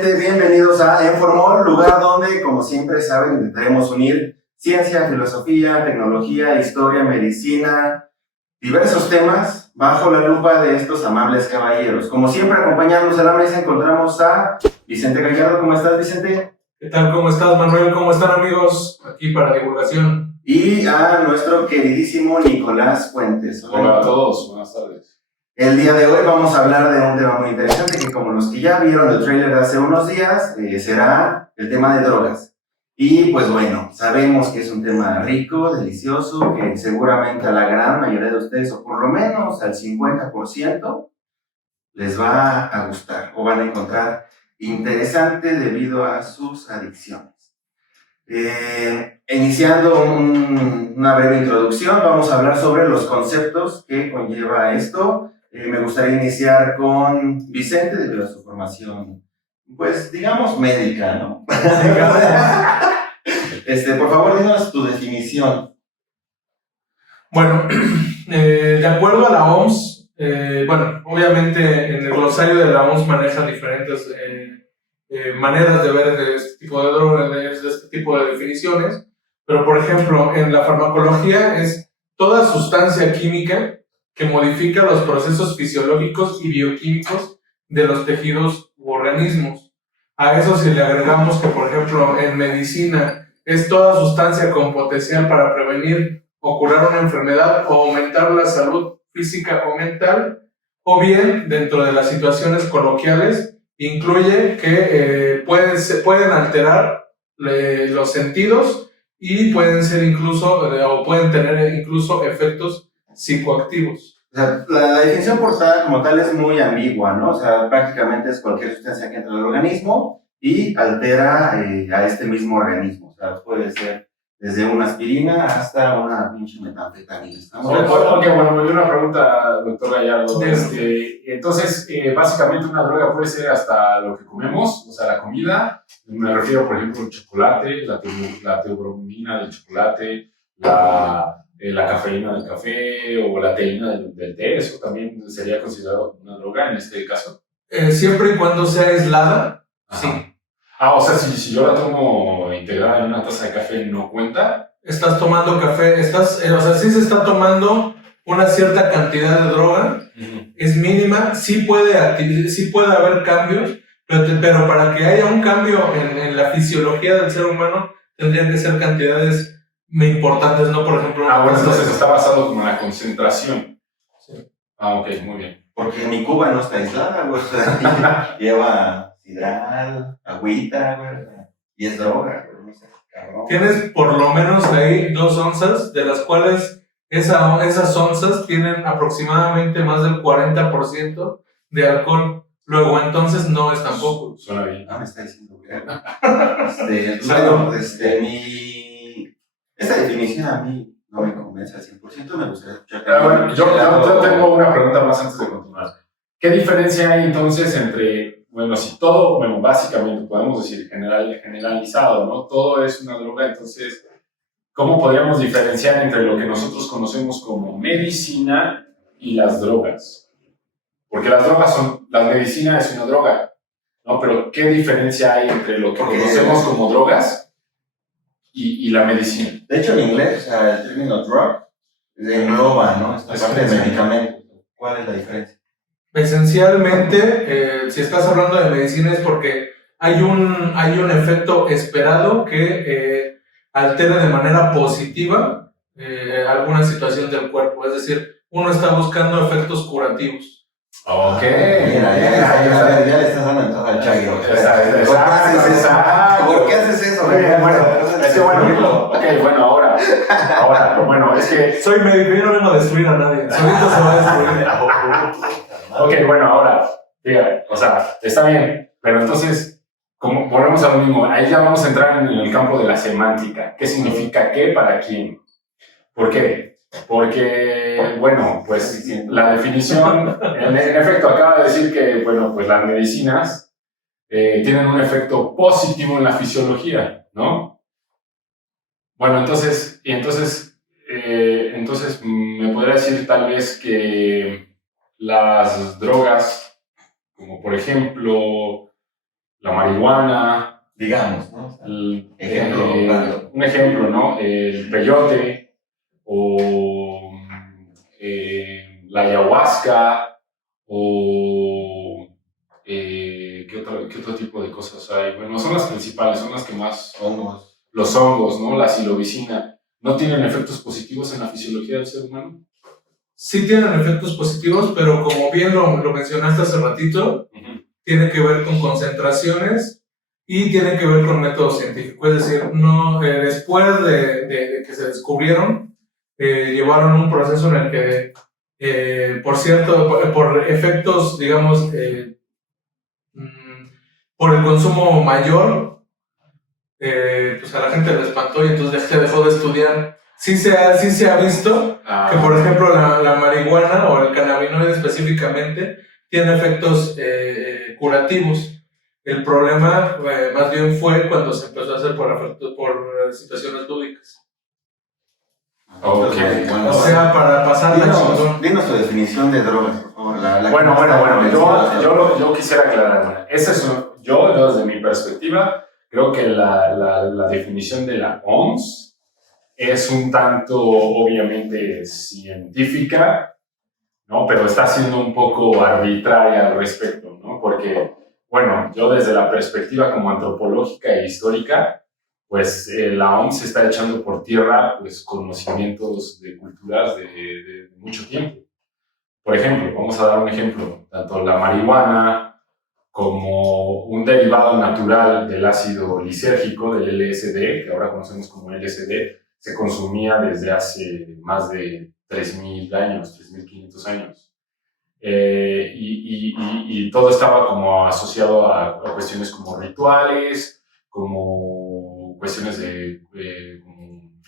gente, bienvenidos a Informol, lugar donde, como siempre saben, intentaremos unir ciencia, filosofía, tecnología, historia, medicina, diversos temas bajo la lupa de estos amables caballeros. Como siempre, acompañándonos a la mesa encontramos a Vicente Gallardo. ¿Cómo estás, Vicente? ¿Qué tal? ¿Cómo estás, Manuel? ¿Cómo están, amigos? Aquí para divulgación. Y a nuestro queridísimo Nicolás Fuentes. Hola a todos, buenas tardes. El día de hoy vamos a hablar de un tema muy interesante que, como los que ya vieron el tráiler de hace unos días, será el tema de drogas. Y pues bueno, sabemos que es un tema rico, delicioso, que seguramente a la gran mayoría de ustedes, o por lo menos al 50%, les va a gustar o van a encontrar interesante debido a sus adicciones. Iniciando una breve introducción, vamos a hablar sobre los conceptos que conlleva esto. Me gustaría iniciar con Vicente, debido a su formación, pues digamos médica, ¿no? Por favor, dinos tu definición. Bueno, de acuerdo a la OMS, obviamente en el glosario de la OMS maneja diferentes maneras de ver de este tipo de drogas, de este tipo de definiciones, pero por ejemplo, en la farmacología es toda sustancia química que modifica los procesos fisiológicos y bioquímicos de los tejidos u organismos. A eso si le agregamos que, por ejemplo, en medicina es toda sustancia con potencial para prevenir o curar una enfermedad o aumentar la salud física o mental, o bien, dentro de las situaciones coloquiales, incluye que pueden alterar los sentidos y pueden ser incluso, o pueden tener incluso efectos psicoactivos. O sea, la definición como tal es muy ambigua, ¿no? O sea, prácticamente es cualquier sustancia que entra al organismo y altera a este mismo organismo. O sea, puede ser desde una aspirina hasta una pinche metanfetamina. ¿Estamos de acuerdo? Ok, bueno, me dio una pregunta, doctor Gallardo. Entonces, básicamente una droga puede ser hasta lo que comemos, o sea, la comida. Me refiero, por ejemplo, al chocolate, la teobromina del chocolate, la cafeína del café o la teína del té. ¿Eso también sería considerado una droga en este caso? Siempre y cuando sea aislada, Ajá. sí. O sea, si yo la tomo integrada en una taza de café, ¿no cuenta? Estás tomando café, o sea, sí se está tomando una cierta cantidad de droga, es mínima, sí puede haber cambios, pero para que haya un cambio en la fisiología del ser humano, tendrían que ser cantidades muy importantes, ¿no? Por ejemplo... bueno, entonces está basado como en la concentración. Sí. Ok, muy bien. Porque mi Cuba no está aislada, güey. O sea, lleva sidral, agüita, güey. Y es droga, güey. No sé, cabrón. Tienes por lo menos ahí 2 onzas, de las cuales esas onzas tienen aproximadamente más del 40% de alcohol. Luego, entonces, no es tampoco. Suena bien. Me está diciendo, güey. Esta definición a mí no me convence al 100%, me gustaría escuchar. Bueno, yo tengo una pregunta más antes de continuar. ¿Qué diferencia hay entonces entre, si todo, básicamente podemos decir generalizado, ¿no? Todo es una droga, entonces, ¿cómo podríamos diferenciar entre lo que nosotros conocemos como medicina y las drogas? Porque la medicina es una droga, ¿no? Pero ¿qué diferencia hay entre lo que conocemos como drogas y la medicina? De hecho, en inglés, o sea, el término drug engloba, ¿no? Esta parte de medicamento. ¿Cuál es la diferencia? Esencialmente, si estás hablando de medicina es porque hay un efecto esperado que altera de manera positiva alguna situación del cuerpo. Es decir, uno está buscando efectos curativos. Ok. Mira, ya le estás dando entrada al chairo. ¿Por qué haces eso? Ahora, es que... Soy médico, yo no vengo a destruir a nadie. Solito se va a destruir. Ok, bueno, ahora, fíjate, o sea, está bien, pero entonces, como volvemos a lo mismo, ahí ya vamos a entrar en el campo de la semántica. ¿Qué significa qué para quién? ¿Por qué? Porque, pues la definición, en efecto, acaba de decir que, pues las medicinas tienen un efecto positivo en la fisiología, ¿no? Bueno, entonces me podría decir tal vez que las drogas, como por ejemplo la marihuana, digamos, ¿no? ejemplo, claro. un ejemplo, ¿no? El peyote o la ayahuasca o ¿qué otro tipo de cosas hay? Bueno, son las principales, son las que más... Hongos. Los hongos, ¿no? La psilocibina, ¿no tienen efectos positivos en la fisiología del ser humano? Sí tienen efectos positivos, pero como bien lo mencionaste hace ratito, tiene que ver con concentraciones y tiene que ver con métodos científicos. Es decir, no, después de que se descubrieron, llevaron un proceso en el que, por efectos, digamos, por el consumo mayor, pues a la gente le espantó y entonces se dejó de estudiar. Sí se ha visto que, por ejemplo, la marihuana o el cannabinoide específicamente tiene efectos curativos. El problema más bien fue cuando se empezó a hacer por situaciones lúdicas. Ok. Bueno, O sea, para pasar la chingón. Dinos tu definición de drogas, por favor. Bueno, yo quisiera aclarar. Yo, desde mi perspectiva, creo que la definición de la OMS es un tanto, obviamente, científica, ¿no? Pero está siendo un poco arbitraria al respecto, ¿no? Porque, bueno, yo desde la perspectiva como antropológica e histórica, pues la OMS está echando por tierra pues, conocimientos de culturas de mucho tiempo. Por ejemplo, vamos a dar un ejemplo, tanto la marihuana como un derivado natural del ácido lisérgico, del LSD, que ahora conocemos como LSD, se consumía desde hace más de 3.000 años, 3.500 años. Y todo estaba como asociado a cuestiones como rituales, como cuestiones de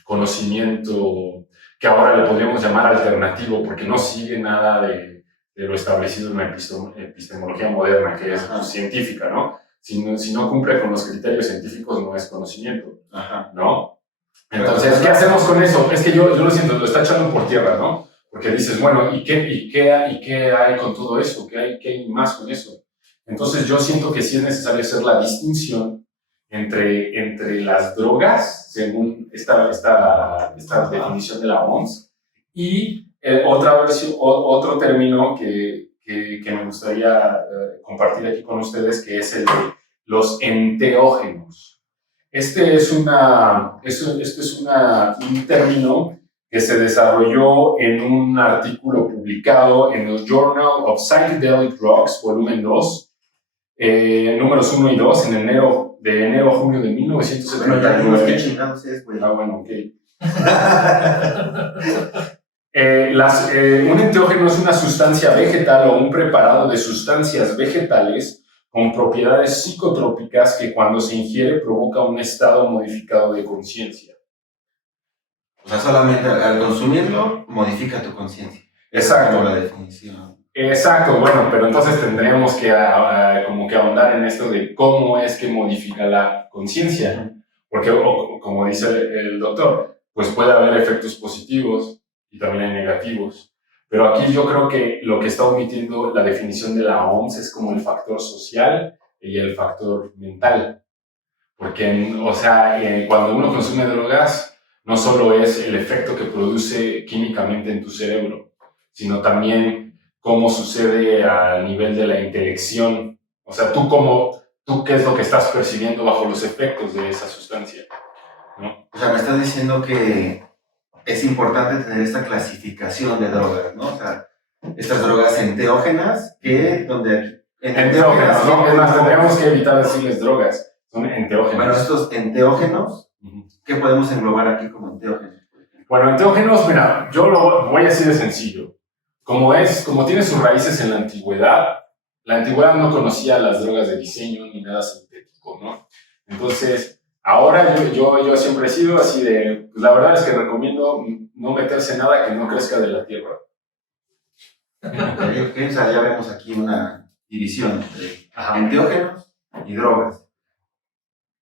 conocimiento que ahora le podríamos llamar alternativo, porque no sigue nada de lo establecido en la epistemología moderna, que es científica, ¿no? Si no cumple con los criterios científicos, no es conocimiento, ¿no? Entonces, ¿qué hacemos con eso? Es que yo lo siento, lo está echando por tierra, ¿no? Porque dices, bueno, ¿y qué hay con todo esto? ¿Qué hay más con eso? Entonces, yo siento que sí es necesario hacer la distinción entre las drogas, según esta definición de la OMS, y otro término que me gustaría compartir aquí con ustedes, que es el de los enteógenos. Este es un término que se desarrolló en un artículo publicado en el Journal of Psychedelic Drugs, volumen 2, números 1 y 2, de enero a junio de 1979. ¿Qué chingados es, güey? Bueno, ok. Un enteógeno es una sustancia vegetal o un preparado de sustancias vegetales con propiedades psicotrópicas que cuando se ingiere provoca un estado modificado de conciencia. O sea, solamente al consumirlo modifica tu conciencia. Exacto. La definición. Exacto, bueno, pero entonces tendríamos que como que ahondar en esto de cómo es que modifica la conciencia. Porque, como dice el doctor, pues puede haber efectos positivos y también hay negativos. Pero aquí yo creo que lo que está omitiendo la definición de la OMS es como el factor social y el factor mental. Porque, o sea, cuando uno consume drogas, no solo es el efecto que produce químicamente en tu cerebro, sino también cómo sucede a nivel de la intelección. O sea, tú qué es lo que estás percibiendo bajo los efectos de esa sustancia, ¿no? O sea, me estás diciendo que es importante tener esta clasificación de drogas, ¿no? O sea, estas drogas enteógenas, enteógenas, ¿no? Es más, tendríamos que evitar decirles drogas, son enteógenos. Bueno, estos enteógenos, ¿qué podemos englobar aquí como enteógenos? Bueno, enteógenos, mira, yo lo voy a decir de sencillo. Como tiene sus raíces en la antigüedad no conocía las drogas de diseño ni nada sintético, ¿no? Entonces, ahora yo siempre he sido así de, pues la verdad es que recomiendo no meterse nada que no crezca de la tierra. Okay, o sea, ya vemos aquí una división de enteógenos y drogas.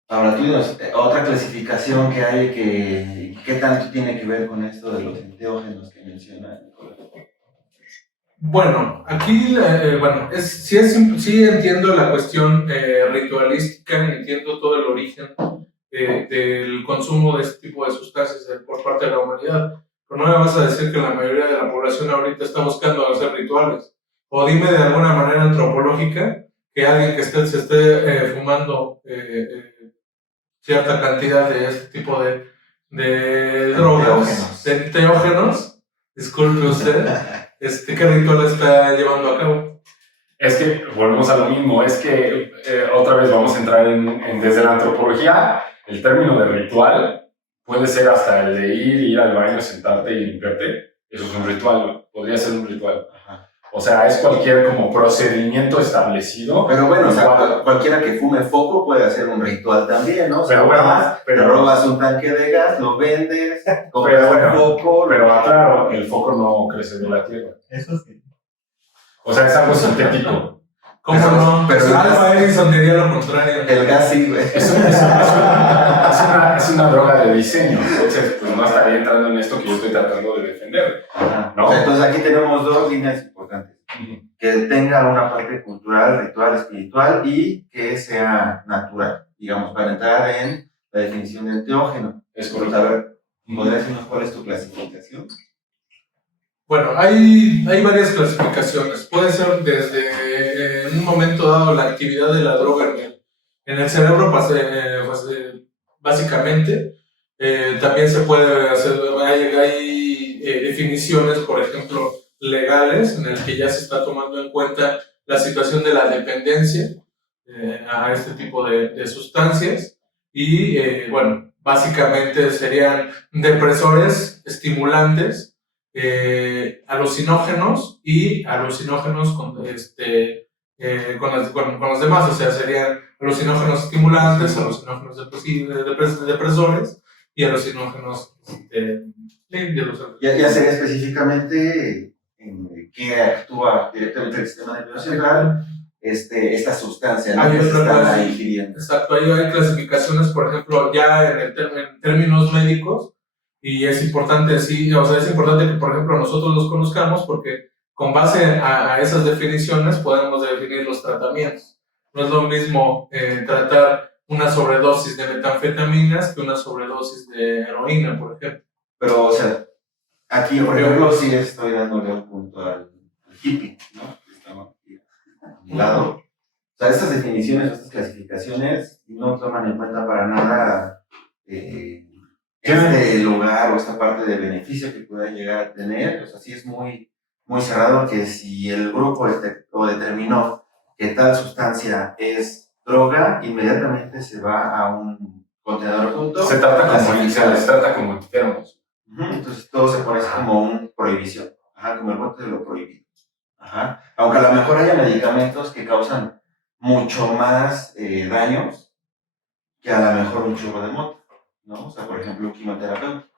Ahora, tú dinos, otra clasificación que hay ¿qué tanto tiene que ver con esto de los enteógenos que menciona Nicolás? Bueno, aquí, sí entiendo la cuestión ritualística, entiendo todo el origen del consumo de este tipo de sustancias por parte de la humanidad, pero no me vas a decir que la mayoría de la población ahorita está buscando hacer rituales. O dime de alguna manera antropológica que alguien que se esté fumando cierta cantidad de este tipo de drogas, de enteógenos, disculpe usted, ¿qué ritual está llevando a cabo? Es que volvemos a lo mismo, es que otra vez vamos a entrar desde la antropología, el término de ritual puede ser hasta el de ir al baño, sentarte y limpiarte. Eso es un ritual, ¿no? Podría ser un ritual. Ajá. O sea, es cualquier como procedimiento establecido. Pero bueno, o sea, cualquiera que fume foco puede hacer un ritual también, ¿no? O sea, pero te robas un tanque de gas, lo vendes, compras un foco. Pero claro, el foco no crece de la tierra. Eso sí. O sea, es algo sintético. ¿Cómo no? Pero Alfa Edison diría lo contrario. El gas sí, güey. Es una droga de diseño. Entonces, pues no estaría entrando en esto que yo estoy tratando de defender. ¿No? O sea, entonces aquí tenemos dos líneas importantes. Que tenga una parte cultural, ritual, espiritual y que sea natural, digamos, para entrar en la definición de enteógeno. Es correcto. A ver, ¿podrías decirnos cuál es tu clasificación? Bueno, hay varias clasificaciones. Puede ser desde en un momento dado la actividad de la droga en el cerebro, básicamente. También se puede hacer, hay definiciones, por ejemplo, legales, en el que ya se está tomando en cuenta la situación de la dependencia a este tipo de sustancias. Y bueno, básicamente serían depresores, estimulantes, alucinógenos y alucinógenos con los demás, o sea, serían alucinógenos estimulantes, alucinógenos depresores y alucinógenos Ya sería específicamente en qué actúa directamente el sistema nervioso central esta sustancia, ¿no? Que se está ingiriendo. Exacto, hay clasificaciones, por ejemplo, ya en términos médicos. Y es importante, sí, o sea, es importante que, por ejemplo, nosotros los conozcamos porque con base a esas definiciones podemos definir los tratamientos. No es lo mismo tratar una sobredosis de metanfetaminas que una sobredosis de heroína, por ejemplo. Pero, o sea, aquí, por ejemplo, sí estoy dándole un punto al hippie, ¿no? Estamos aquí a mi lado. O sea, estas definiciones, estas clasificaciones no toman en cuenta para nada este lugar o esta parte de beneficio que pueda llegar a tener. O sea, sí es muy, muy cerrado que si el grupo determinó que tal sustancia es droga, inmediatamente se va a un contenedor junto. Se trata como enfermos. Entonces todo se pone como una prohibición, como el bote de lo prohibido. Aunque a lo mejor haya medicamentos que causan mucho más daños que a lo mejor un churro de mota, ¿no? O sea, por ejemplo, un quimioterapéutico.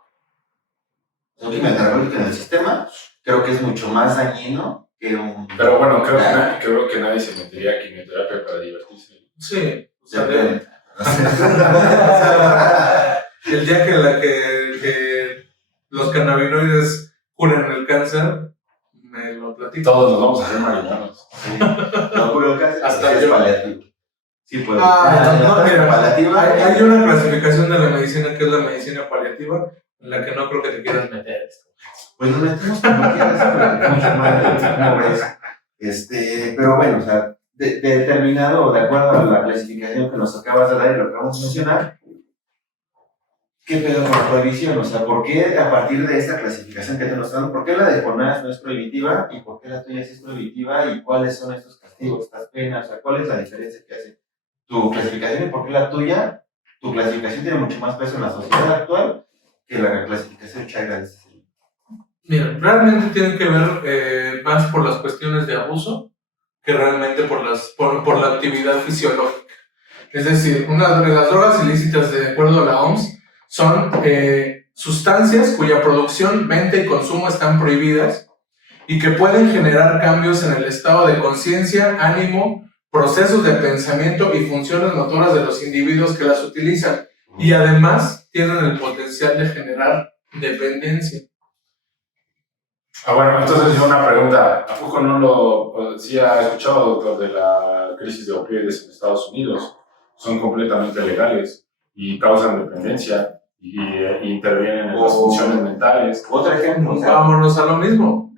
Un quimioterapéutico en el sistema creo que es mucho más dañino que un... Pero bueno, creo que nadie se metería a quimioterapia para divertirse. Sí, o sea, el día que los cannabinoides curan el cáncer, me lo platico. Todos nos vamos a hacer marihuanos. Sí. No cura el cáncer, hasta es paliativo. Sí, pues. Mira, paliativa. Hay una clasificación de la medicina que es la medicina paliativa, en la que no creo que te quieras meter. Pues nos metemos como quieras, pero bueno, o sea, determinado, de acuerdo a la clasificación que nos acabas de dar y lo que vamos a mencionar, ¿qué pedo con la prohibición? O sea, ¿por qué a partir de esta clasificación que te nos están dando, por qué la de Jonás no es prohibitiva y por qué la tuya sí es prohibitiva y cuáles son estos castigos, estas penas? O sea, ¿cuál es la diferencia que hace tu clasificación y por qué la tuya, tu clasificación tiene mucho más peso en la sociedad actual que la clasificación chaira de ese? Mira, realmente tienen que ver más por las cuestiones de abuso que realmente por la actividad fisiológica. Es decir, una de las drogas ilícitas, de acuerdo a la OMS, son sustancias cuya producción, venta y consumo están prohibidas y que pueden generar cambios en el estado de conciencia, ánimo, procesos de pensamiento y funciones motoras de los individuos que las utilizan, y además tienen el potencial de generar dependencia. Bueno, entonces yo una pregunta. ¿A poco no lo sí ha escuchado, doctor, de la crisis de opioides en Estados Unidos? Son completamente legales y causan dependencia y intervienen en las funciones mentales. Otro ejemplo. Vámonos a lo mismo.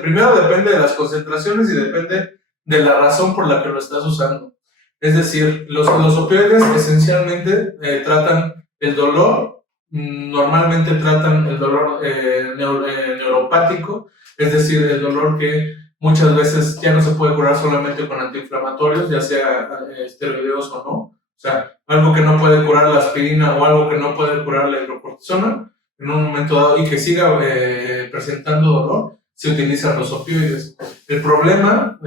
Primero depende de las concentraciones y depende de la razón por la que lo estás usando. Es decir, los opioides esencialmente tratan el dolor, normalmente tratan el dolor neuropático, es decir, el dolor que muchas veces ya no se puede curar solamente con antiinflamatorios, ya sea esteroideos o no. O sea, algo que no puede curar la aspirina o algo que no puede curar la hidrocortisona en un momento dado y que siga presentando dolor, se utilizan los opioides. El problema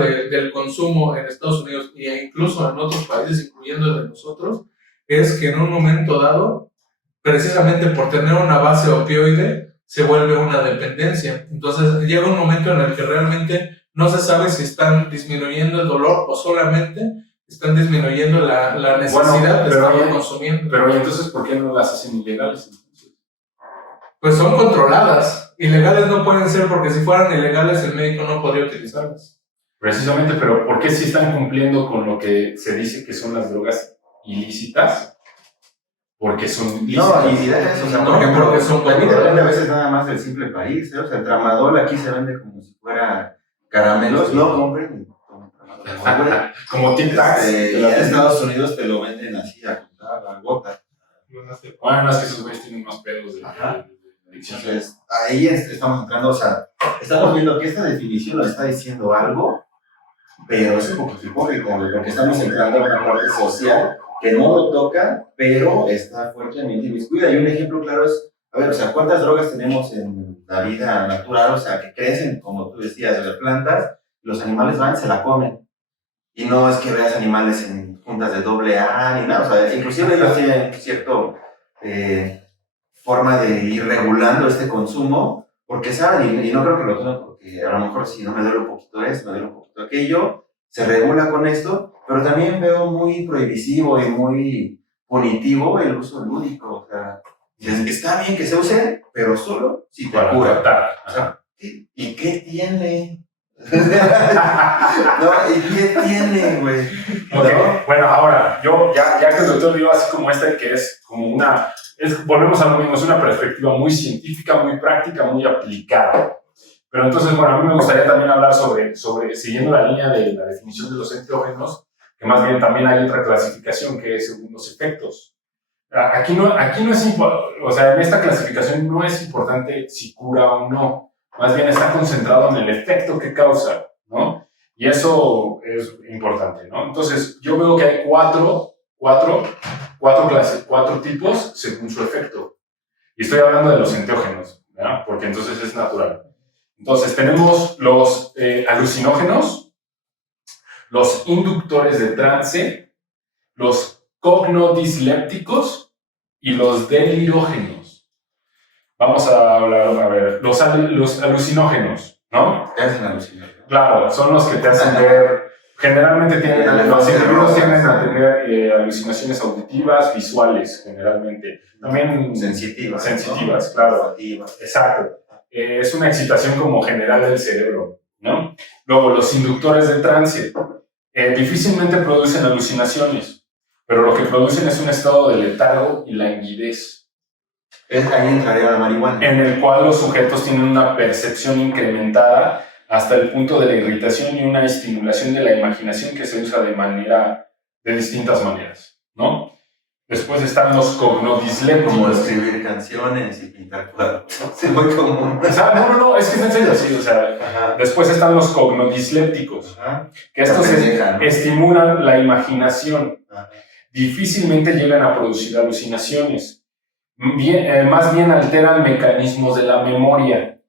del consumo en Estados Unidos e incluso en otros países, incluyendo el de nosotros, es que en un momento dado, precisamente por tener una base opioide, se vuelve una dependencia. Entonces llega un momento en el que realmente no se sabe si están disminuyendo el dolor o solamente están disminuyendo la necesidad de estarlo consumiendo. Pero ¿y entonces por qué no las hacen ilegales? Pues son controladas. Ilegales no pueden ser porque si fueran ilegales el médico no podría utilizarlas. Precisamente, pero ¿por qué sí están cumpliendo con lo que se dice que son las drogas ilícitas? Porque son ilícitas. No, ilícitas, o sea, por ejemplo, también depende a veces nada más del simple país, ¿eh? O sea, el tramadol aquí se vende como si fuera caramelos, no compren. Como Tic Tacs. Y en Estados Unidos te lo venden así a contar, a gota. Bueno, es que esos güeyes tienen más pedos de adicción. Entonces, ahí estamos entrando, o sea, estamos viendo que esta definición nos está diciendo algo, pero es un poco hipócrita, porque estamos entrando en una parte social que no lo toca, pero está fuertemente inmiscuida. Y un ejemplo claro es, a ver, o sea, ¿cuántas drogas tenemos en la vida natural? O sea, que crecen, como tú decías, de las plantas, los animales van y se la comen. Y no es que veas animales en juntas de AA ni nada, o sea, inclusive ellos tienen cierto forma de ir regulando este consumo, porque saben, y no creo que lo tomen porque a lo mejor si no me duele un poquito esto, me duele un poquito aquello, se regula con esto, pero también veo muy prohibitivo y muy punitivo el uso lúdico, o sea, está bien que se use, pero solo si te cura. O sea, ¿y qué tiene? No, ¿y qué tiene, güey? Okay. ¿No? Bueno, ahora, yo, ya que el doctor dio así como que es como volvemos a lo mismo, es una perspectiva muy científica, muy práctica, muy aplicada. Pero entonces, bueno, a mí me gustaría también hablar sobre siguiendo la línea de la definición de los enteógenos, que más bien también hay otra clasificación que es según los efectos. Aquí no es importante, o sea, en esta clasificación no es importante si cura o no. Más bien está concentrado en el efecto que causa, ¿no? Y eso es importante, ¿no? Entonces, yo veo que hay cuatro tipos según su efecto. Y estoy hablando de los enteógenos, ¿verdad? Porque entonces es natural. Entonces, tenemos los alucinógenos, los inductores de trance, los cognodislépticos y los delirógenos. Vamos a hablar, a ver, los alucinógenos, ¿no? ¿Qué hacen alucinógenos? Claro, son los que te hacen ver, generalmente los individuos tienden a tener alucinaciones auditivas, visuales, generalmente. También sensitivas, ¿no? Claro. Exacto. Es una excitación como general del cerebro, ¿no? Luego, los inductores de trance difícilmente producen alucinaciones, pero lo que producen es un estado de letargo y languidez. Ahí entraría la marihuana. En el cual los sujetos tienen una percepción incrementada hasta el punto de la irritación y una estimulación de la imaginación que se usa de distintas maneras, ¿no? Después están los cognodislépticos. Como escribir canciones y pintar cuadros. Sí, muy común. O sea, no, es que es en serio, sí, o sea. Ajá. Después están los cognodislépticos, que estos estimulan la imaginación. Ajá. Difícilmente llegan a producir alucinaciones. Más bien alteran mecanismos de la memoria.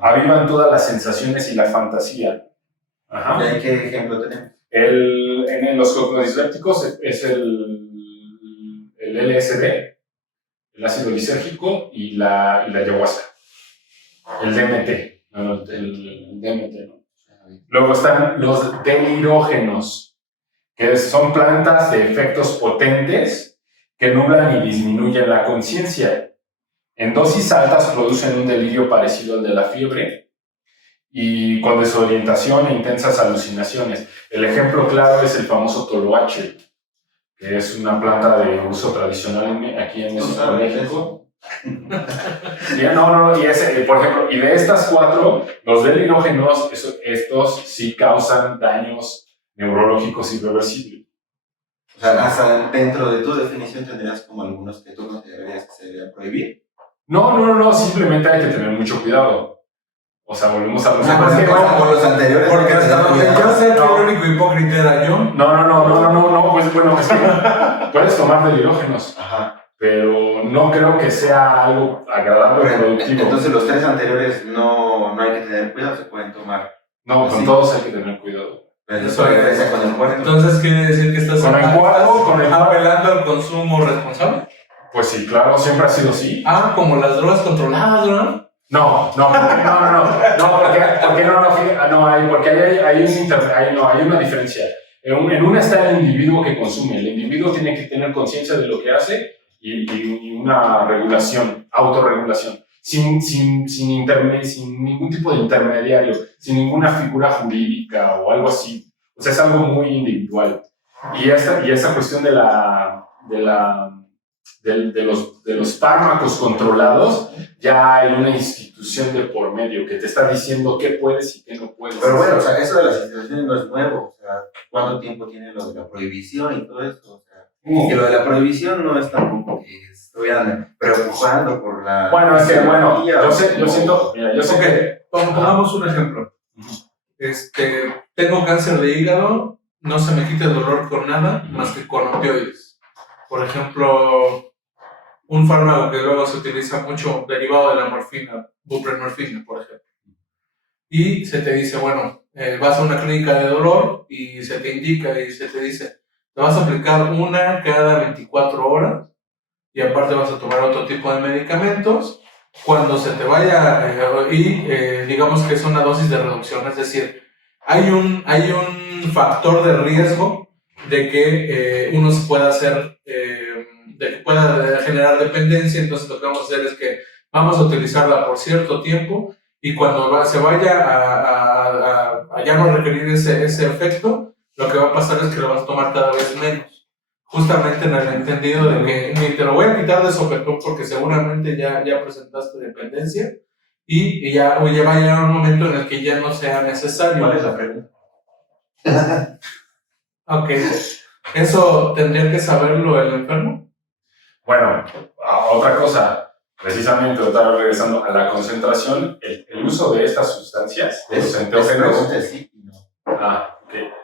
Avivan todas las sensaciones y la fantasía. Ajá. ¿Y qué ejemplo tenemos? En los cognodislépticos es el LSD, el ácido lisérgico y la ayahuasca. El DMT. El DMT, ¿no? Luego están los delirógenos, que son plantas de efectos potentes que nublan y disminuyen la conciencia. En dosis altas producen un delirio parecido al de la fiebre y con desorientación e intensas alucinaciones. El ejemplo claro es el famoso toloache, que es una planta de uso tradicional aquí en México. Y por ejemplo, y de estas 4, los delirógenos, estos sí causan daños neurológicos irreversibles. O sea, hasta dentro de tu definición tendrías como algunos que tú considerarías que se deberían prohibir. No, simplemente hay que tener mucho cuidado. O sea, volvemos a los con los anteriores. Porque hasta donde yo sé que el único hipócrita era yo. No, pues bueno, es que puedes tomar delirógenos. Ajá. Pero no creo que sea algo agradable o productivo. Entonces los 3 anteriores no hay que tener cuidado, se pueden tomar. No, con todos hay que tener cuidado. Pero eso regresa con el cuarto. Entonces quiere decir que estás apelando al consumo responsable. Pues sí, claro, siempre ha sido así. Como las drogas controladas, ¿no? Porque hay una diferencia. En una está el individuo que consume. El individuo tiene que tener conciencia de lo que hace y una regulación, autorregulación, sin ningún tipo de intermediario, sin ninguna figura jurídica o algo así. O sea, es algo muy individual. Y esta cuestión de los fármacos controlados, ya hay una institución de por medio que te está diciendo qué puedes y qué no puedes. Pero bueno, o sea, eso de las instituciones no es nuevo. O sea, ¿cuánto tiempo tiene lo de la prohibición y todo eso? O sea, que lo de la prohibición no es tampoco que estuvieran preocupando por la... Bueno, es que yo siento que... Pongamos un ejemplo. Tengo cáncer de hígado, no se me quita el dolor con nada más que con opioides. Por ejemplo, un fármaco que luego se utiliza mucho derivado de la morfina, buprenorfina, por ejemplo. Y se te dice, bueno, vas a una clínica de dolor y se te indica y se te dice, te vas a aplicar una cada 24 horas y aparte vas a tomar otro tipo de medicamentos. Cuando se te vaya, digamos que es una dosis de reducción, es decir, hay un factor de riesgo de que uno se pueda de que pueda generar dependencia. Entonces lo que vamos a hacer es que vamos a utilizarla por cierto tiempo y cuando se vaya a ya no requerir ese efecto, lo que va a pasar es que lo vas a tomar cada vez menos. Justamente en el entendido de que ni te lo voy a quitar de sopetón porque seguramente ya presentaste dependencia y ya va a llegar un momento en el que ya no sea necesario. ¿Cuál es la pregunta? Ok, ¿eso tendría que saberlo el enfermo? Bueno, otra cosa, precisamente, estaba regresando a la concentración, el uso de estas sustancias, de los enteógenos. Sí, no.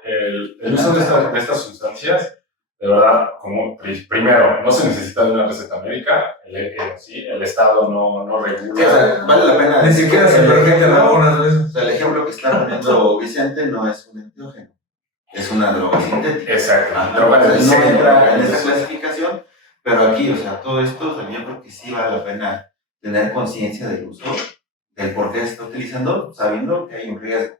El uso de estas sustancias, de verdad, como primero, no se necesita de una receta médica, el Estado no regula. Sí, o sea, vale la pena Ni siquiera se permiten algunas veces. O sea, el ejemplo que está poniendo Vicente no es un enteógeno, es una droga sintética. Exacto. Droga no entra en esta clasificación, pero aquí, o sea, todo esto, o sea, yo creo que sí vale la pena tener conciencia del uso, del por qué se está utilizando, sabiendo que hay un riesgo.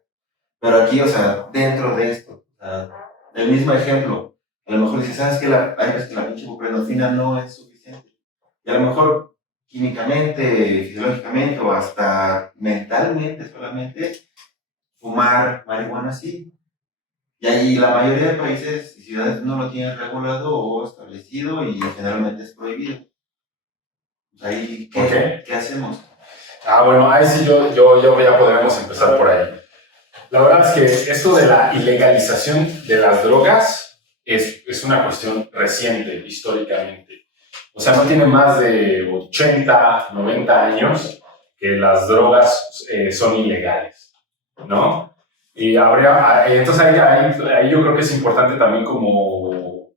Pero aquí, o sea, dentro de esto, o sea, del mismo ejemplo, a lo mejor dices, ¿sabes qué? Hay veces que la pinche buprenorfina no es suficiente. Y a lo mejor químicamente, fisiológicamente o hasta mentalmente solamente, fumar marihuana sí. Y ahí la mayoría de países y ciudades no lo tienen regulado o establecido y generalmente es prohibido. Pues ahí, ¿qué hacemos? Bueno, ahí sí yo ya podremos empezar por ahí. La verdad es que esto de la ilegalización de las drogas es una cuestión reciente históricamente. O sea, no tiene más de 80, 90 años que las drogas son ilegales, ¿no? Y entonces ahí yo creo que es importante también como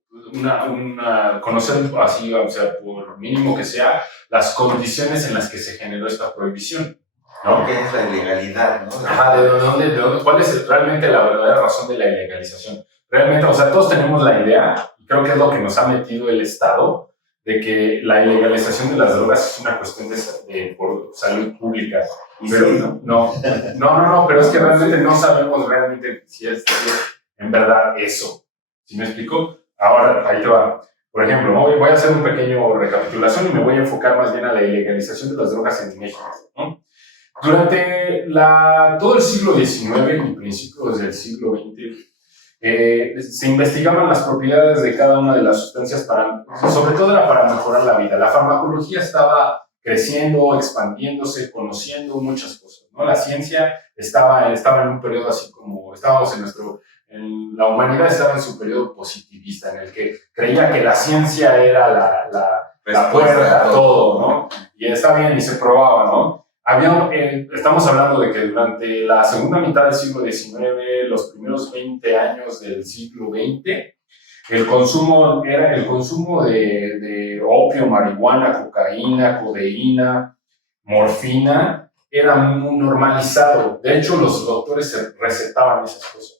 conocer así, o sea, por mínimo que sea, las condiciones en las que se generó esta prohibición, ¿no? ¿Qué es la ilegalidad, no? Ajá, ¿de dónde? ¿Cuál es realmente la verdadera razón de la ilegalización? Realmente, o sea, todos tenemos la idea, y creo que es lo que nos ha metido el Estado, de que la ilegalización de las drogas es una cuestión por salud pública. Pero sí, no, pero es que realmente no sabemos realmente si es en verdad eso. ¿Sí me explico? Ahora, ahí te va. Por ejemplo, voy a hacer un pequeño recapitulación y me voy a enfocar más bien a la ilegalización de las drogas en México, ¿no? Durante todo el siglo XIX y principios del siglo XX, se investigaban las propiedades de cada una de las sustancias sobre todo era para mejorar la vida. La farmacología estaba creciendo, expandiéndose, conociendo muchas cosas, ¿no? La ciencia estaba en un periodo así como estábamos la humanidad estaba en su periodo positivista, en el que creía que la ciencia era la puerta a todo, ¿no? Y está bien, y se probaba, ¿no? Estamos hablando de que durante la segunda mitad del siglo XIX, los primeros 20 años del siglo XX, el consumo de opio, marihuana, cocaína, codeína, morfina, era muy normalizado. De hecho, los doctores se recetaban esas cosas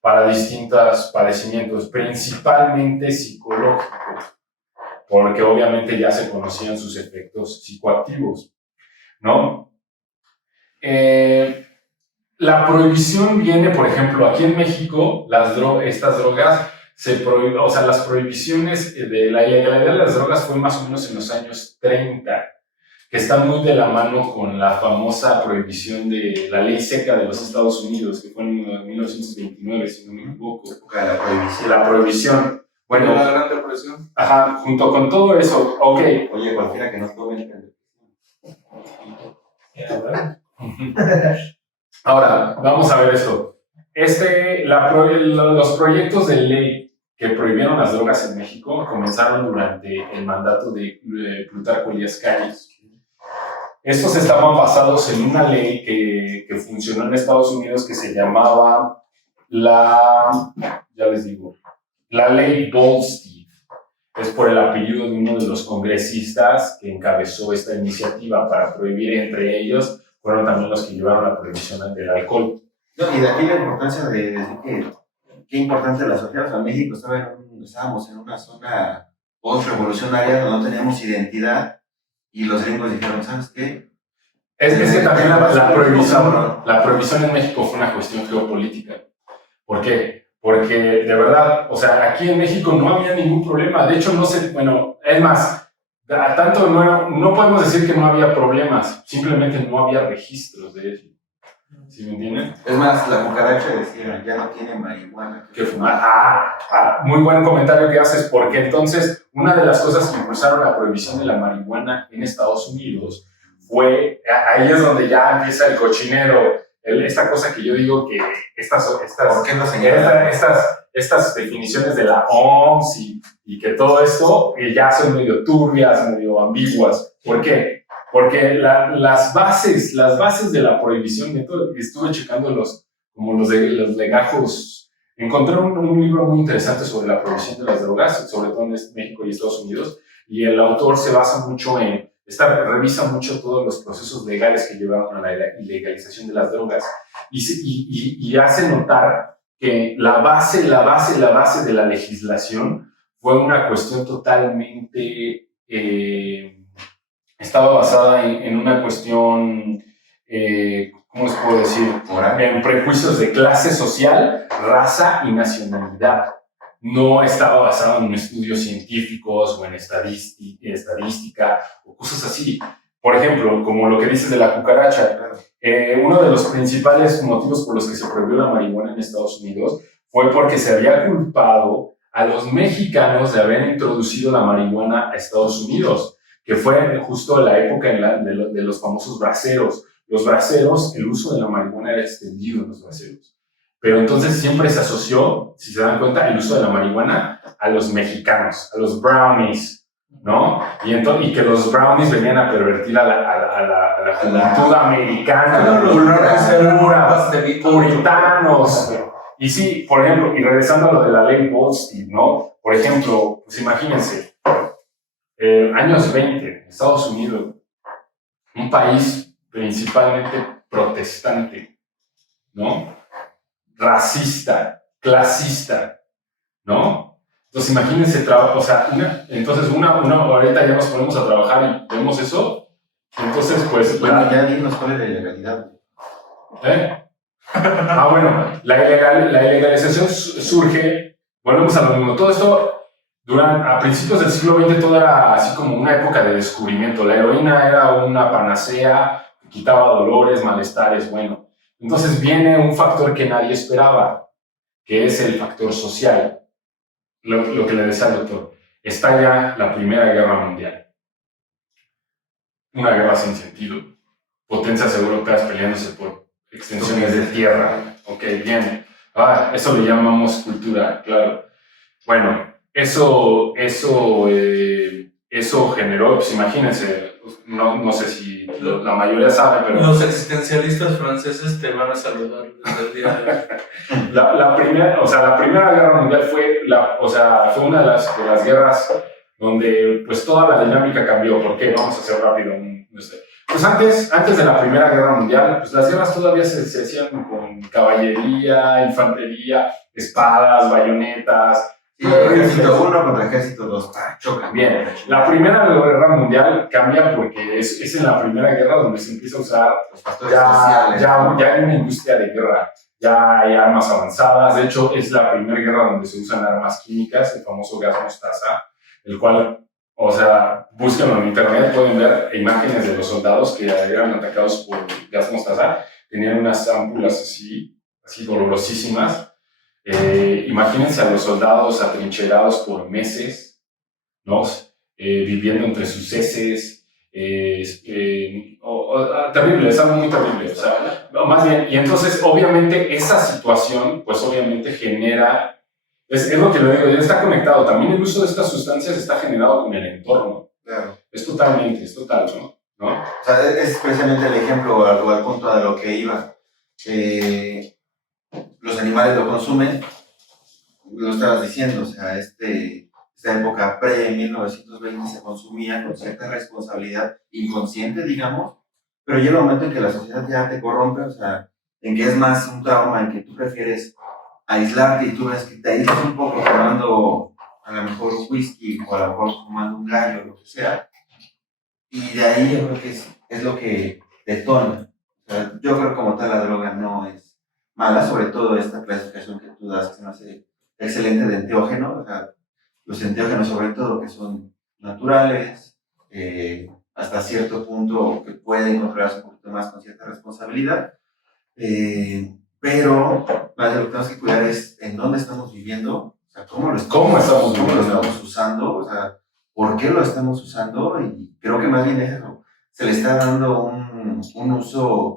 para distintos padecimientos, principalmente psicológicos, porque obviamente ya se conocían sus efectos psicoactivos, ¿no? La prohibición viene, por ejemplo, aquí en México, estas drogas o sea, las prohibiciones de la ilegalidad de las drogas fue más o menos en los años 30, que está muy de la mano con la famosa prohibición de la ley seca de los Estados Unidos, que fue en 1929, si no me equivoco. La prohibición. Bueno, la Gran Depresión. Ajá, junto con todo eso, ok. Oye, cualquiera que no tome. Ahora, vamos a ver esto. Los proyectos de ley que prohibieron las drogas en México comenzaron durante el mandato de Plutarco Elías Calles. Estos estaban basados en una ley que funcionó en Estados Unidos que se llamaba la ley Volstead. Es por el apellido de uno de los congresistas que encabezó esta iniciativa para prohibir, entre ellos fueron también los que llevaron la prohibición del alcohol. No, y de aquí la importancia de decir qué importante la sociedad. O sea, México estábamos en una zona post-revolucionaria donde no teníamos identidad y los gringos dijeron, ¿sabes qué? Es que también la prohibición en México fue una cuestión geopolítica. ¿Por qué? Porque de verdad, o sea, aquí en México no había ningún problema. De hecho, es más, tanto no podemos decir que no había problemas, simplemente no había registros de eso. ¿Sí me entienden? Es más, la cucaracha decía, ya no tiene marihuana que fumar. Muy buen comentario que haces, porque entonces una de las cosas que impulsaron la prohibición de la marihuana en Estados Unidos fue, ahí es donde ya empieza el cochinero, esta cosa que yo digo que ¿Por qué no señalan? estas definiciones de la OMS y que todo esto ya son medio turbias, medio ambiguas. ¿Por qué? Porque las bases de la prohibición, estuve checando los legajos. Encontré un libro muy interesante sobre la prohibición de las drogas, sobre todo en México y Estados Unidos, y el autor se basa mucho revisa mucho todos los procesos legales que llevaron a la ilegalización de las drogas y hace notar que la base de la legislación fue una cuestión totalmente estaba basada en una cuestión, ¿cómo les puedo decir? En prejuicios de clase social, raza y nacionalidad. No estaba basado en estudios científicos o en estadística o cosas así. Por ejemplo, como lo que dices de la cucaracha, uno de los principales motivos por los que se prohibió la marihuana en Estados Unidos fue porque se había culpado a los mexicanos de haber introducido la marihuana a Estados Unidos, que fue justo la época de los famosos braceros. Los braceros, el uso de la marihuana era extendido en los braceros. Pero entonces siempre se asoció, si se dan cuenta, el uso de la marihuana a los mexicanos, a los brownies, ¿no? Y que los brownies venían a pervertir a la juventud americana, puritanos. Y sí, por ejemplo, y regresando a lo de la ley Volstead, ¿no? Por ejemplo, pues imagínense, años 20, Estados Unidos, un país principalmente protestante, ¿no? Racista, clasista, ¿no? Entonces imagínense, ahorita ya nos ponemos a trabajar y vemos eso, entonces pues... Bueno, ya dinos cuál es la ilegalidad. Bueno, la ilegalización surge, volvemos a lo mismo, todo esto A principios del siglo XX todo era así como una época de descubrimiento. La heroína era una panacea, quitaba dolores, malestares, bueno. Entonces viene un factor que nadie esperaba, que es el factor social. Lo que le decía al doctor, estalla la Primera Guerra Mundial. Una guerra sin sentido. Potencias europeas peleándose por extensiones de tierra. Ok, bien. Eso le llamamos cultura, claro. Bueno, eso generó, pues imagínense, no sé si la mayoría sabe, pero... Los existencialistas franceses te van a saludar desde el día de hoy. La Primera Guerra Mundial fue una de las guerras donde pues toda la dinámica cambió. ¿Por qué? Vamos a hacer rápido. Pues antes de la Primera Guerra Mundial, pues las guerras todavía se hacían con caballería, infantería, espadas, bayonetas. Ejército 1 contra Ejército 2. Chocan. Bien, la Primera Guerra Mundial cambia porque es en la Primera Guerra donde se empieza a usar Los factores sociales. ya hay una industria de guerra, ya hay armas avanzadas. De hecho, es la primera guerra donde se usan armas químicas, el famoso gas mostaza, el cual, búsquenlo en internet, pueden ver imágenes de los soldados que eran atacados por gas mostaza. Tenían unas ámpulas así dolorosísimas. Imagínense a los soldados atrincherados por meses, ¿no? Viviendo entre sus heces. Terrible, es algo muy terrible. Más bien, y entonces, obviamente, esa situación, pues obviamente genera. Es lo que le digo, ya está conectado. También el uso de estas sustancias está generado con el entorno. Claro. Es total, ¿no? O sea, es precisamente el ejemplo o al punto de lo que iba. Los animales lo consumen, lo estabas diciendo, o sea, esta época pre-1920 se consumía con cierta responsabilidad inconsciente, digamos, pero llega un momento en que la sociedad ya te corrompe, o sea, en que es más un trauma, en que tú prefieres aislarte y tú ves que te aíslas un poco tomando a lo mejor un whisky o a lo mejor tomando un gallo, lo que sea, y de ahí yo creo que es lo que detona. O sea, yo creo que como tal la droga no es mala, sobre todo esta clasificación que tú das, que se me hace excelente de enteógeno, o sea, los enteógenos sobre todo que son naturales, hasta cierto punto que pueden controlarse un poquito más con cierta responsabilidad, pero lo que tenemos que cuidar es en dónde estamos viviendo, o sea, cómo lo estamos usando, o sea, por qué lo estamos usando, y creo que más bien es eso, se le está dando un uso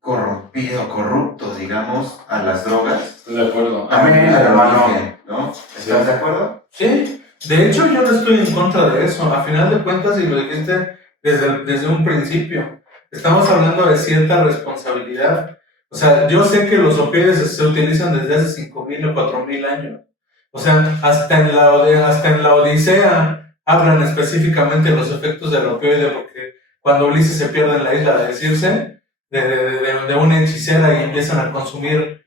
corrupto, digamos, a las drogas. Estoy de acuerdo. Amén, hermano. ¿No? ¿Estás de acuerdo? Sí, de hecho yo no estoy en contra de eso. A final de cuentas, y lo dijiste desde un principio, estamos hablando de cierta responsabilidad. O sea, yo sé que los opioides se utilizan desde hace 5,000 o 4,000 años. O sea, hasta en la Odisea hablan específicamente de los efectos del opioide, porque cuando Ulises se pierde en la isla de Circe, de una hechicera y empiezan a consumir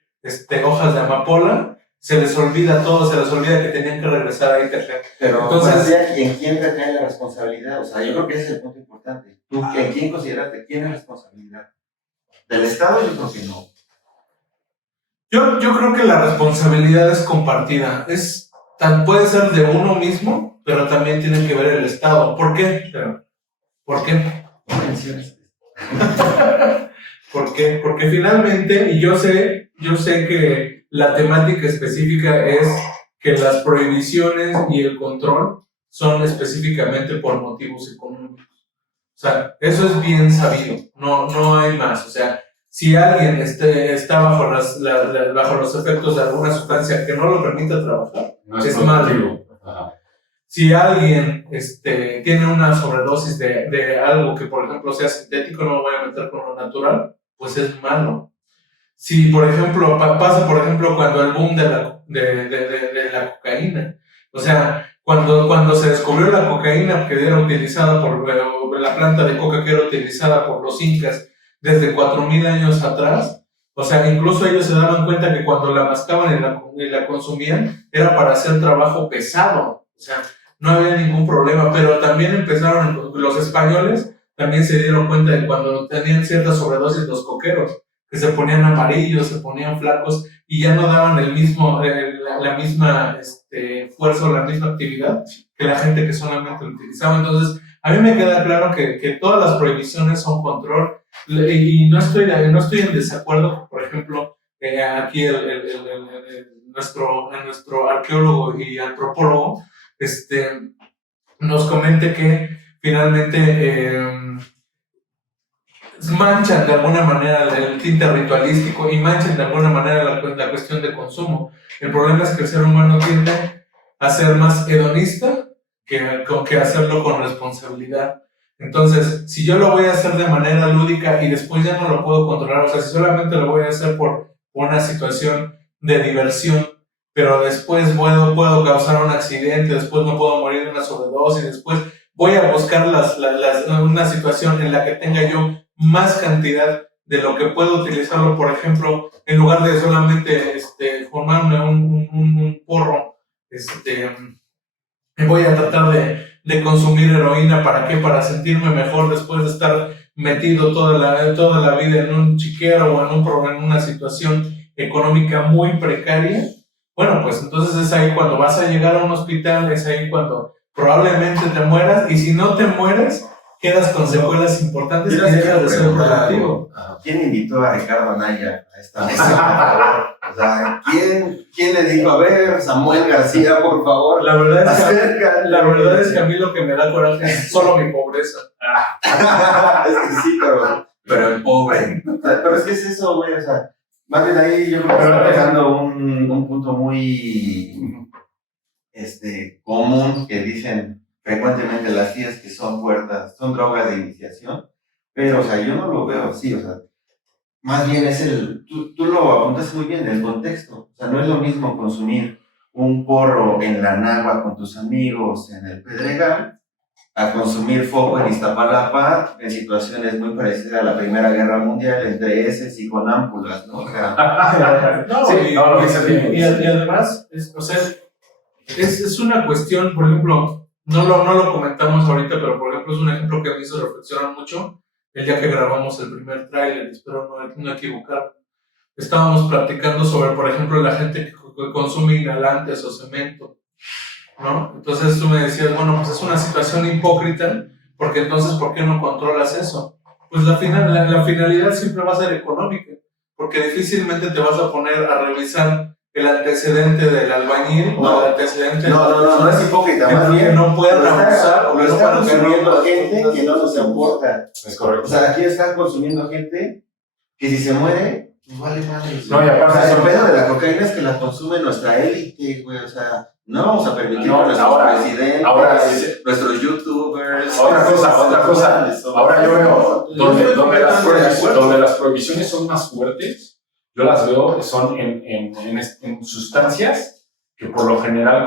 hojas de amapola, se les olvida todo, se les olvida que tenían que regresar a Italia. Pero entonces, ¿en quién recae la responsabilidad? O sea, yo creo que ese es el punto importante. ¿Tú en quién consideras de quién es responsabilidad? ¿Del Estado? Yo creo que no. Yo creo que la responsabilidad es compartida. Puede ser de uno mismo, pero también tiene que ver el Estado. ¿Por qué? ¿Por qué? No menciones. ¿Por qué? Porque finalmente, y yo sé que la temática específica es que las prohibiciones y el control son específicamente por motivos económicos. O sea, eso es bien sabido, no hay más. O sea, si alguien está bajo los efectos de alguna sustancia que no lo permita trabajar, es malo. Si alguien tiene una sobredosis de algo que, por ejemplo, sea sintético, no lo voy a meter con lo natural, pues es malo. Si, por ejemplo, pasa, por ejemplo, cuando el boom de la cocaína, o sea, cuando se descubrió la cocaína que era utilizada la planta de coca que era utilizada por los incas desde 4,000 años atrás, o sea, incluso ellos se daban cuenta que cuando la mascaban y la consumían era para hacer trabajo pesado, o sea, no había ningún problema, pero también los españoles también se dieron cuenta de cuando tenían cierta sobredosis los coqueros, que se ponían amarillos, se ponían flacos y ya no daban la misma fuerza o la misma actividad que la gente que solamente lo utilizaba. Entonces, a mí me queda claro que todas las prohibiciones son control y no estoy en desacuerdo, por ejemplo, aquí nuestro arqueólogo y antropólogo nos comente que finalmente manchan de alguna manera el tinte ritualístico y manchan de alguna manera la cuestión de consumo. El problema es que el ser humano tiende a ser más hedonista que hacerlo con responsabilidad. Entonces, si yo lo voy a hacer de manera lúdica y después ya no lo puedo controlar, o sea, si solamente lo voy a hacer por una situación de diversión, pero después puedo causar un accidente, después me puedo morir de una sobredosis, después voy a buscar una situación en la que tenga yo más cantidad de lo que puedo utilizarlo, por ejemplo, en lugar de solamente formarme un porro, voy a tratar de consumir heroína. ¿Para qué? Para sentirme mejor después de estar metido toda la vida en un chiquero o en una situación económica muy precaria. Bueno, pues entonces es ahí cuando vas a llegar a un hospital, es ahí cuando probablemente te mueras, y si no te mueres, quedas con secuelas importantes y dejas de ser productivo. ¿Quién invitó a Ricardo Anaya a esta mesa? O sea, ¿quién le dijo, a ver, Samuel García, por favor? La verdad es que a mí lo que me da coraje es solo mi pobreza. Es que sí, pero el pobre. Pero es que es eso, güey, o sea, más bien ahí yo creo que está pasando un punto muy común, que dicen frecuentemente las tías que son son drogas de iniciación, pero, o sea, yo no lo veo así, o sea, más bien es tú lo apuntas muy bien, el contexto. O sea, no es lo mismo consumir un porro en la Nahua con tus amigos en el Pedregal a consumir foco en Iztapalapa en situaciones muy parecidas a la Primera Guerra Mundial, entre heces y con ámpulas, ¿no? O sea, y además, es una cuestión, por ejemplo, no lo comentamos ahorita, pero por ejemplo es un ejemplo que me hizo reflexionar mucho el día que grabamos el primer tráiler, espero no equivocarme. Estábamos platicando sobre, por ejemplo, la gente que consume inhalantes o cemento, ¿no? Entonces tú me decías, bueno, pues es una situación hipócrita, porque entonces, ¿por qué no controlas eso? Pues la finalidad siempre va a ser económica, porque difícilmente te vas a poner a revisar el antecedente del albañil o el antecedente no es hipócrita, más bien que no puedan abusar o lo está consumiendo gente que no nos importa. Es correcto. O sea, aquí están consumiendo gente que si se muere, pues vale madre. No, y aparte, o sea, el pedo de la cocaína es que la consume nuestra élite, güey, o sea, no vamos a permitir a nuestros presidentes, nuestros youtubers. Otra cosa, ahora yo veo donde las prohibiciones son más fuertes. Yo las veo, son en sustancias que por lo general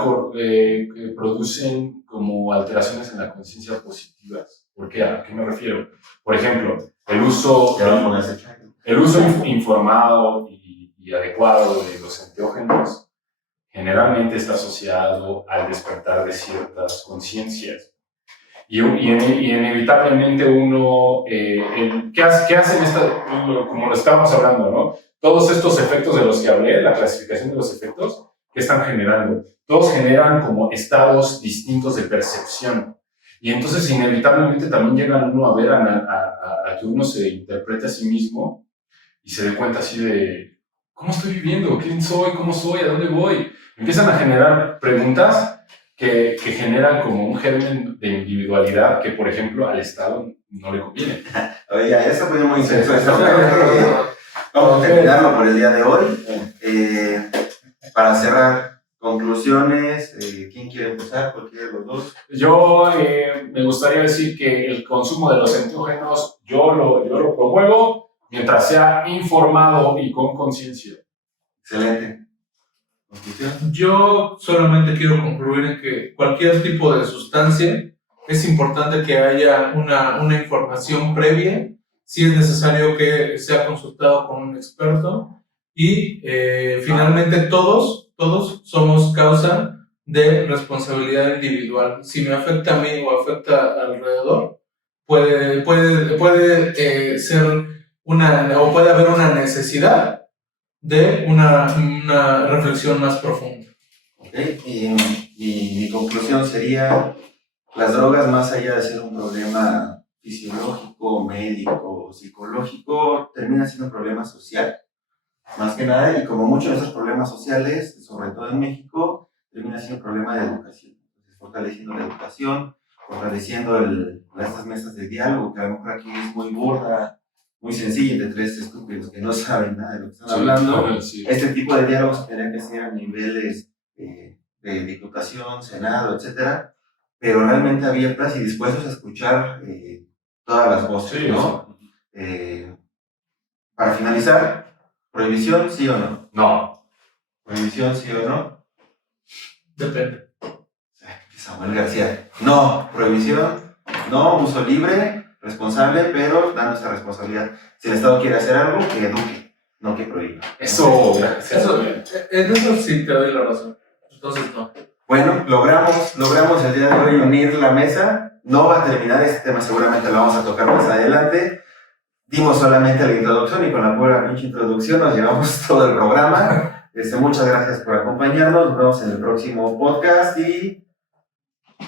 producen como alteraciones en la conciencia positivas. ¿Por qué? ¿A qué me refiero? Por ejemplo, el uso informado y adecuado de los enteógenos generalmente está asociado al despertar de ciertas conciencias. Y inevitablemente uno, ¿qué hacen como lo estábamos hablando, ¿no? Todos estos efectos de los que hablé, la clasificación de los efectos, ¿qué están generando? Todos generan como estados distintos de percepción. Y entonces inevitablemente también llegan uno a ver, a que uno se interprete a sí mismo y se dé cuenta así de, ¿cómo estoy viviendo? ¿Quién soy? ¿Cómo soy? ¿A dónde voy? Empiezan a generar preguntas que generan como un germen de individualidad que, por ejemplo, al Estado no le conviene. Oye, ya, eso fue muy interesante. Vamos a terminarlo por el día de hoy. Para cerrar, conclusiones, ¿quién quiere empezar? Cualquiera de los dos. Yo me gustaría decir que el consumo de los enteógenos yo lo promuevo mientras sea informado y con conciencia. Excelente. Yo solamente quiero concluir en que cualquier tipo de sustancia es importante que haya una información previa, si es necesario que sea consultado con un experto y finalmente todos somos causa de responsabilidad individual. Si me afecta a mí o afecta alrededor, puede ser o puede haber una necesidad de una reflexión más profunda. Okay. Y mi conclusión sería, las drogas, más allá de ser un problema fisiológico, médico, psicológico, termina siendo un problema social, más que nada, y como muchos de esos problemas sociales, sobre todo en México, termina siendo un problema de educación. Entonces, fortaleciendo la educación, fortaleciendo estas mesas de diálogo, que a lo mejor aquí es muy burda, muy sencilla, entre tres estúpidos que no saben nada de lo que están hablando. Sí. Este tipo de diálogos tendrían que ser a niveles de diputación, senado, etcétera, pero realmente abiertas y dispuestos a escuchar todas las voces, Sí, ¿no? Para finalizar, ¿prohibición sí o no? No. ¿Prohibición sí o no? Depende. Samuel García, no. ¿Prohibición? No. Uso libre, responsable, pero dando esa responsabilidad. Si el Estado quiere hacer algo, que eduque, no que prohíba. Eso, gracias. En eso sí te doy la razón. Entonces, no. Bueno, logramos el día de hoy unir la mesa. No va a terminar este tema, seguramente lo vamos a tocar más adelante. Dimos solamente la introducción y con la pura pinche introducción nos llevamos todo el programa. Muchas gracias por acompañarnos. Nos vemos en el próximo podcast y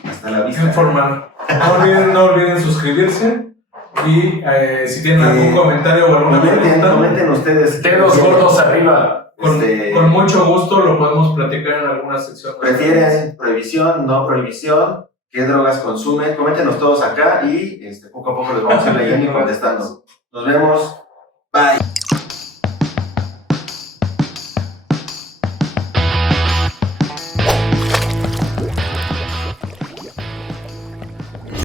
hasta la vista. Informal. No olviden suscribirse y si tienen algún comentario o alguna pregunta, comenten ustedes. Dedos gordos arriba. Con mucho gusto lo podemos platicar en alguna sección. ¿Prefieren prohibición, no prohibición? ¿Qué drogas consumen? Coméntenos todos acá y poco a poco les vamos a ir leyendo y contestando. Nos vemos.